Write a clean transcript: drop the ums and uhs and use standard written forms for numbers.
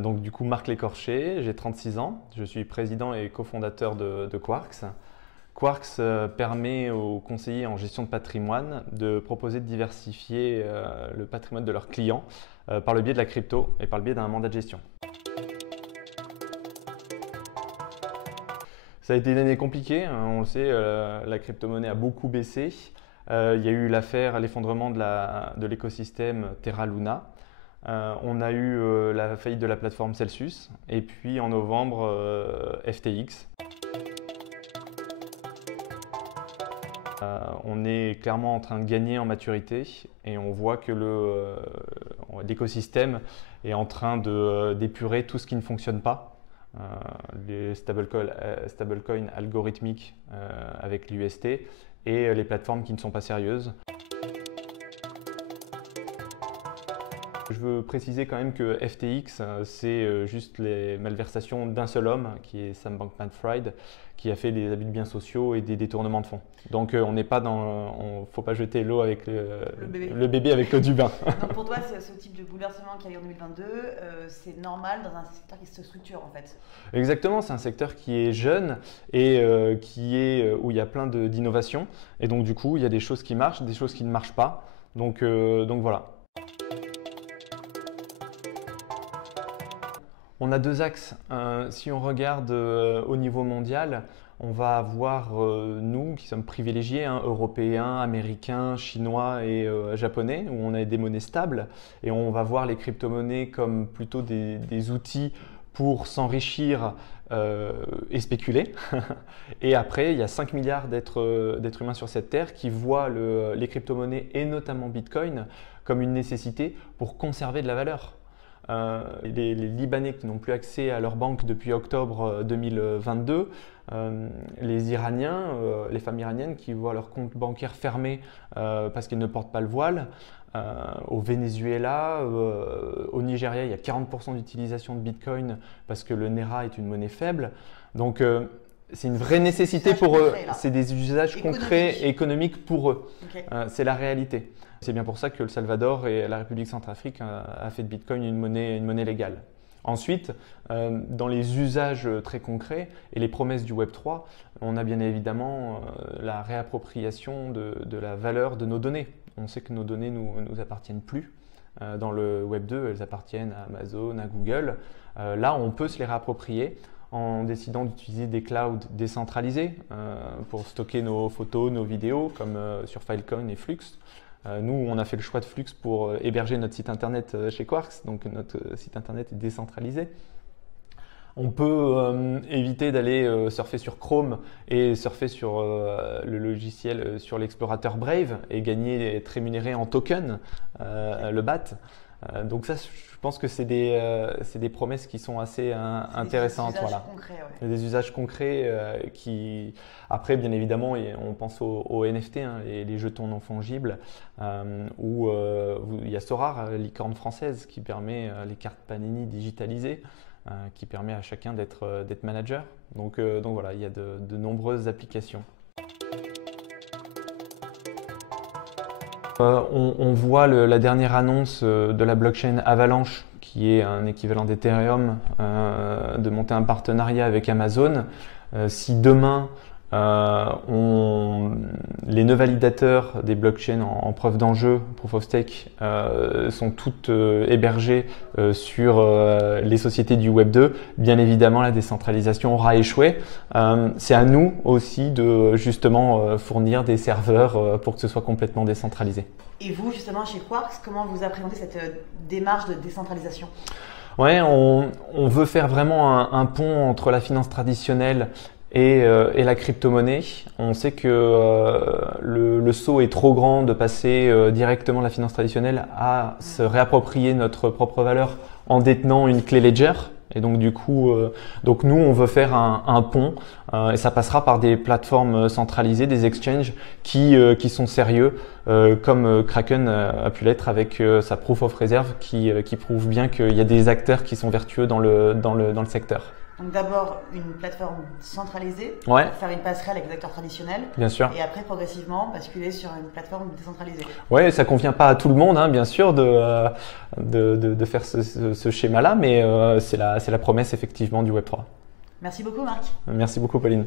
Donc du coup, Marc Lécorché, j'ai 36 ans, je suis président et cofondateur de Quarks. Quarks permet aux conseillers en gestion de patrimoine de proposer de diversifier le patrimoine de leurs clients par le biais de la crypto et par le biais d'un mandat de gestion. Ça a été une année compliquée, hein, on le sait, la crypto-monnaie a beaucoup baissé. Il y a eu l'effondrement de l'écosystème Terra Luna. On a eu la faillite de la plateforme Celsius et puis en novembre FTX. On est clairement en train de gagner en maturité et on voit que l'écosystème est en train d'épurer tout ce qui ne fonctionne pas. Les stablecoins algorithmiques avec l'UST et les plateformes qui ne sont pas sérieuses. Je veux préciser quand même que FTX, c'est juste les malversations d'un seul homme, qui est Sam Bankman-Fried, qui a fait des abus de biens sociaux et des détournements de fonds. Donc on n'est pas dans, faut pas jeter l'eau avec le bébé avec l'eau du bain. Donc pour toi, ce type de bouleversement qu'il y a eu en 2022, c'est normal dans un secteur qui se structure en fait. Exactement, c'est un secteur qui est jeune et où il y a plein d'innovations. Et donc du coup, il y a des choses qui marchent, des choses qui ne marchent pas. Donc voilà. On a deux axes. Si on regarde au niveau mondial, on va avoir nous qui sommes privilégiés, hein, européens, américains, chinois et japonais, où on a des monnaies stables. Et on va voir les crypto-monnaies comme plutôt des outils pour s'enrichir et spéculer. Et après, il y a 5 milliards d'êtres humains sur cette terre qui voient les crypto-monnaies et notamment Bitcoin comme une nécessité pour conserver de la valeur. Les Libanais qui n'ont plus accès à leur banque depuis octobre 2022, les Iraniens, les femmes iraniennes qui voient leur compte bancaire fermé parce qu'ils ne portent pas le voile, au Venezuela, au Nigeria, il y a 40% d'utilisation de Bitcoin parce que le Naira est une monnaie faible. Donc c'est une vraie nécessité pour eux, c'est des usages concrets et économiques pour eux, okay. C'est la réalité. C'est bien pour ça que le Salvador et la République centrafrique a fait de Bitcoin une monnaie légale. Ensuite, dans les usages très concrets et les promesses du Web3, on a bien évidemment la réappropriation de la valeur de nos données. On sait que nos données ne nous appartiennent plus. Dans le Web2, elles appartiennent à Amazon, à Google. Là, on peut se les réapproprier en décidant d'utiliser des clouds décentralisés pour stocker nos photos, nos vidéos, comme sur Filecoin et Flux. Nous, on a fait le choix de Flux pour héberger notre site internet chez Quarks, donc notre site internet est décentralisé. On peut éviter d'aller surfer sur Chrome et surfer sur le logiciel, sur l'explorateur Brave et gagner, être rémunéré en token, le BAT. Donc ça, je pense que c'est des promesses qui sont assez intéressantes. Des usages concrets, ouais. Des usages concrets qui… Après, bien évidemment, on pense aux NFT, hein, les jetons non fongibles, où il y a Sorare, licorne française, qui permet les cartes Panini digitalisées, qui permet à chacun d'être manager. Donc voilà, il y a de nombreuses applications. On voit la dernière annonce de la blockchain Avalanche, qui est un équivalent d'Ethereum, de monter un partenariat avec Amazon. Si demain, les nœuds validateurs des blockchains en preuve d'enjeu, proof of stake, sont toutes hébergées sur les sociétés du Web 2, bien évidemment la décentralisation aura échoué. C'est à nous aussi de justement fournir des serveurs pour que ce soit complètement décentralisé. Et vous, justement, chez Quarks, comment vous appréhendez cette démarche de décentralisation ? Ouais, on veut faire vraiment un pont entre la finance traditionnelle et la crypto-monnaie. On sait que le saut est trop grand de passer directement de la finance traditionnelle à se réapproprier notre propre valeur en détenant une clé Ledger. Et donc du coup, nous on veut faire un pont et ça passera par des plateformes centralisées, des exchanges qui sont sérieux, comme Kraken a pu l'être avec sa proof of reserve qui prouve bien qu'il y a des acteurs qui sont vertueux dans le secteur. Donc d'abord une plateforme centralisée, Ouais, faire une passerelle avec les acteurs traditionnels, bien sûr. et après progressivement basculer sur une plateforme décentralisée. Ouais, ça convient pas à tout le monde, hein, bien sûr, de faire ce schéma-là, mais c'est la promesse effectivement du Web3. Merci beaucoup Marc. Merci beaucoup, Pauline.